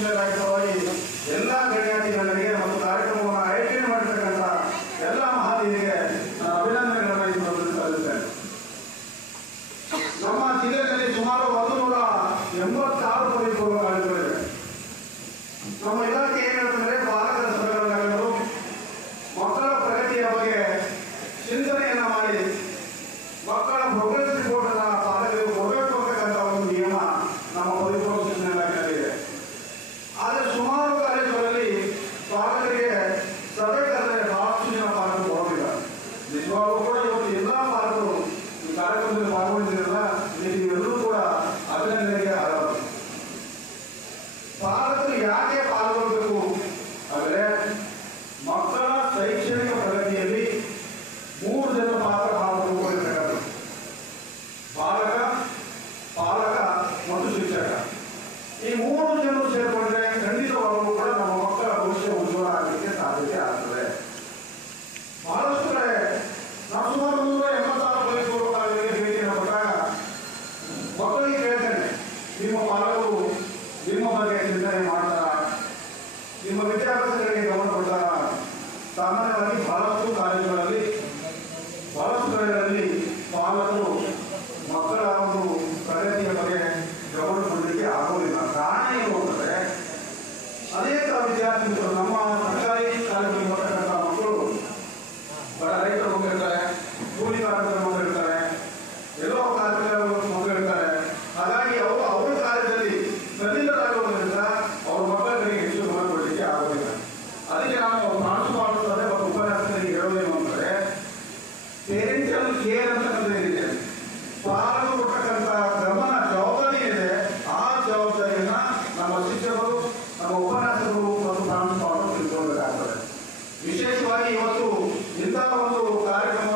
ಶಿಕ್ಷಣರಾಗಿ ಎಲ್ಲ ಗಣ್ಯಾತಿಗಳಿಗೆ ಮತ್ತು ಕಾರ್ಯಕ್ರಮವನ್ನು ಆಯೋಜನೆ ಮಾಡಿರ್ತಕ್ಕಂಥ ಎಲ್ಲ ಮಹನೀಯರಿಗೆ ನಾನು ಅಭಿನಂದನೆಗಳನ್ನು ಸಲ್ಲಿಸುತ್ತೇನೆ. ನಮ್ಮ ಜಿಲ್ಲೆಯಲ್ಲಿ ಸುಮಾರು 186 ಪದವಿ ಪೂರ್ವ ಕಾಲೇಜುಗಳಿವೆ. ನಮ್ಮ ಇಲಾಖೆ ಏನ್ ಹೇಳ್ತಂದ್ರೆ ಪಾಲಕರ ಸಭೆಗಳನ್ನಾಗಲು ಮಕ್ಕಳ ಪ್ರಗತಿಯ ಬಗ್ಗೆ ಚಿಂತನೆಯನ್ನ ಮಾಡಿ ಮಕ್ಕಳ ಪ್ರೋಗ್ರೆಸ್ ರಿಪೋರ್ಟ್ ಅನ್ನ ಪಾಲಕರಿಗೆ ಕೊಡಬೇಕು ಅಂತಕ್ಕಂಥ ಒಂದು ನಿಯಮ ನಮ್ಮ ಪದವಿ ಪೂರ್ವ ಶಿಕ್ಷಣ ಇಲಾಖೆಯಲ್ಲಿದೆ. ಆದರೆ ಸುಮಾರು ಕಾಲೇಜುಗಳಲ್ಲಿ ಪಾಲಕರಿಗೆ ಸಭೆ ಕರೆದರೆ ಬಹಳಷ್ಟು ಜನ ಪಾಲಕರು ಕೊಡೋದಿಲ್ಲ. ನಿಜವಾಗ್ಲೂ ಕೂಡ ಇವತ್ತು ಎಲ್ಲಾ ಪಾಲಕರು ಈ ಕಾರ್ಯಕ್ರಮದಲ್ಲಿ ಪಾಲ್ಗೊಂಡಿರಲ್ಲ, ನೀವೆಲ್ಲರೂ ಕೂಡ ಅಭಿನಂದನೆಗೆ ಅರ್ಹರು. ಪಾಲಕರು ಯಾಕೆ ಪಾಲ್ಗೊಳ್ಬೇಕು ಅಂದರೆ ಮಕ್ಕಳ ಶೈಕ್ಷಣಿಕ ಪ್ರಗತಿಯಲ್ಲಿ 3 ಜನ ಪಾತ್ರ ಪಾಲ್ಗೊಳ್ಳಿರ್ತಕ್ಕಂಥ ಬಾಲಕ, ಪಾಲಕ ಮತ್ತು ಶಿಕ್ಷಕ. ಈ 3 ಜನರು ಸೇರಿಕೊಂಡ್ರೆ ಖಂಡಿತವಾಗಲೂ ಕೂಡ ನಮ್ಮ ಮಕ್ಕಳ ಭವಿಷ್ಯ ಉಜ್ವಲ ಆಗಲಿಕ್ಕೆ ಸಾಧ್ಯತೆ ಆಗ್ತದೆ. ಬಹಳಷ್ಟು ಕಡೆ ನಾವು ಸುಮಾರು 186 ಪದವಿ ಪೂರ್ವ ಕಾಲೇಜಿಗೆ ಭೇಟಿಯನ್ನು ಕೊಟ್ಟಾಗ ಮಕ್ಕಳಿಗೆ ಕೇಳ್ತೇನೆ, ನಿಮ್ಮ ಪಾಲಕರು ನಿಮ್ಮ ಬಗ್ಗೆ ಚಿಂತನೆ ಮಾಡ್ತಾರ, ನಿಮ್ಮ ವಿದ್ಯಾಭ್ಯಾಸಗಳಿಗೆ ಗಮನ ಕೊಡ್ತಾರ? ಸಾಮಾನ್ಯವಾಗಿ ಬಹಳಷ್ಟು ಕಾಲೇಜುಗಳಲ್ಲಿ ಬಹಳಷ್ಟು ಕಡೆಗಳಲ್ಲಿ ಪಾಲಕರು ಮಕ್ಕಳ ಒಂದು ಪ್ರಗತಿಯ ಬಗ್ಗೆ ಗಮನ ಕೊಡಲಿಕ್ಕೆ ಆಗೋದಿಲ್ಲ. ಕಾರಣ ಏನು ಅಂದರೆ ಅನೇಕ ವಿದ್ಯಾರ್ಥಿಗಳು ನಮ್ಮ ಸರ್ಕಾರಿ ಕಾಲೇಜಿಗೆ ಬರ್ತಕ್ಕಂಥ ಮಕ್ಕಳು ಬಡ ರೈತರು ಮಕ್ಕಳಿರ್ತಾರೆ, ಕೂಲಿ ಕಾರ್ಮಿಕರ ಮಕ್ಕಳಿರ್ತಾರೆ, ಎಲ್ಲೋ ಕಾರ್ಮಿಕರ ಮಕ್ಕಳಿರ್ತಾರೆ. ಹಾಗಾಗಿ ಅವರು ಅವರ ಕಾಲೇಜಲ್ಲಿ ಪ್ರತಿನಿಧರಾಗುವುದರಿಂದ ಅವ್ರ ಮಕ್ಕಳಿಗೆ ಹೆಚ್ಚು ಗಮನ ಕೊಡಲಿಕ್ಕೆ ಆಗೋದಿಲ್ಲ. ಅದಕ್ಕೆ ನಾವು ಪ್ರಾಂಶುಪಾಲರು ಮತ್ತು ಉಪನ್ಯಾಸಕರಿಗೆ ಹೇಳೋದೇನು ಅಂದರೆ ಪೇರೆಂಟಲ್ ಕೇರ್ ಅಂತಕ್ಕಂಥ ಏನಿದೆ, ಪಾಲಕರು ಕೊಟ್ಟಕ್ಕಂಥ ಗಮನ ಜವಾಬ್ದಾರಿ ಇದೆ, ಆ ಜವಾಬ್ದಾರಿಯನ್ನ ನಮ್ಮ ಶಿಕ್ಷಕರು, ನಮ್ಮ ಉಪನ್ಯಾಸಕರು ಮತ್ತು ಪ್ರಾಂಶುಪಾಲರು ತಿಳ್ಕೊಳ್ಬೇಕಾಗ್ತದೆ. ವಿಶೇಷವಾಗಿ ಇವತ್ತು ಇಂತಹ ಒಂದು ಕಾರ್ಯಕ್ರಮ